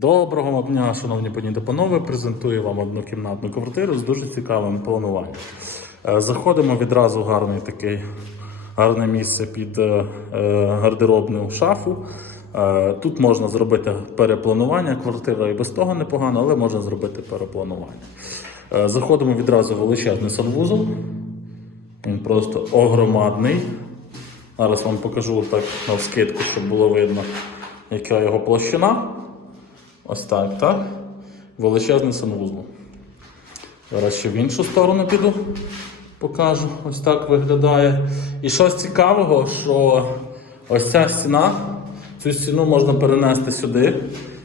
Доброго дня, шановні пані та панове. Презентую вам однокімнатну квартиру з дуже цікавим плануванням. Е, Заходимо відразу гарний такий гарне місце під е, е, гардеробну шафу. Тут можна зробити перепланування. Квартира і без того непогано, але можна зробити перепланування. Заходимо відразу в величезний санвузол. Він просто огромадний. Зараз вам покажу так на скидку, щоб було видно, яка його площина. Ось так, так? Величезний санвузол. Зараз ще в іншу сторону піду, покажу. Ось так виглядає. І щось цікавого, що ось ця стіна, цю стіну можна перенести сюди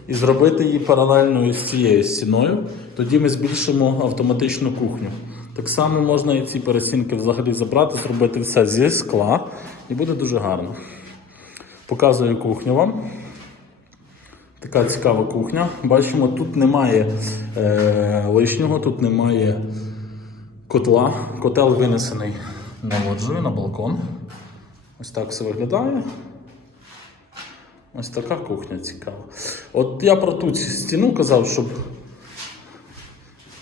і зробити її паралельною з цією стіною. Тоді ми збільшимо автоматичну кухню. Так само можна і ці пересінки взагалі забрати, зробити все зі скла, і буде дуже гарно. Показую кухню вам. Така цікава кухня. Бачимо, тут немає е, лишнього, тут немає котла. Котел винесений на лоджію, на балкон. Ось так все виглядає. Ось така кухня цікава. От я про ту стіну казав, щоб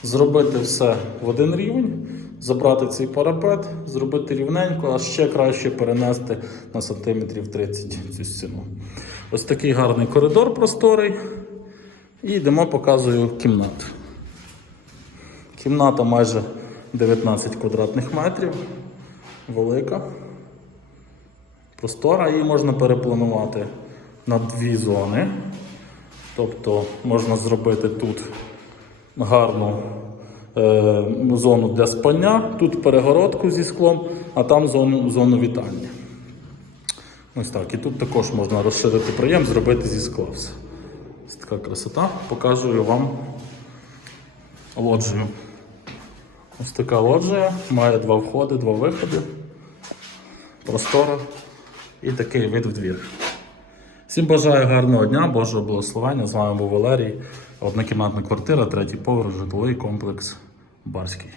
зробити все в один рівень, забрати цей парапет, зробити рівненько, а ще краще перенести на сантиметрів 30 цю стіну. Ось такий гарний коридор просторий. І йдемо, показую кімнату. Кімната майже 19 квадратних метрів. Велика. Простора, її можна перепланувати на дві зони. Тобто можна зробити тут гарну зону для спання, тут перегородку зі склом, а там зону, зону вітання. Ось так. І тут також можна розширити проєм, зробити зі скла все. Ось така красота. Покажу вам лоджію. Ось така лоджія, має два входи, два виходи. Простора і такий вид в двір. Всім бажаю гарного дня, Божого благословення. З вами був Валерій. Однокімнатна квартира, третій поверх, житловий комплекс Барський.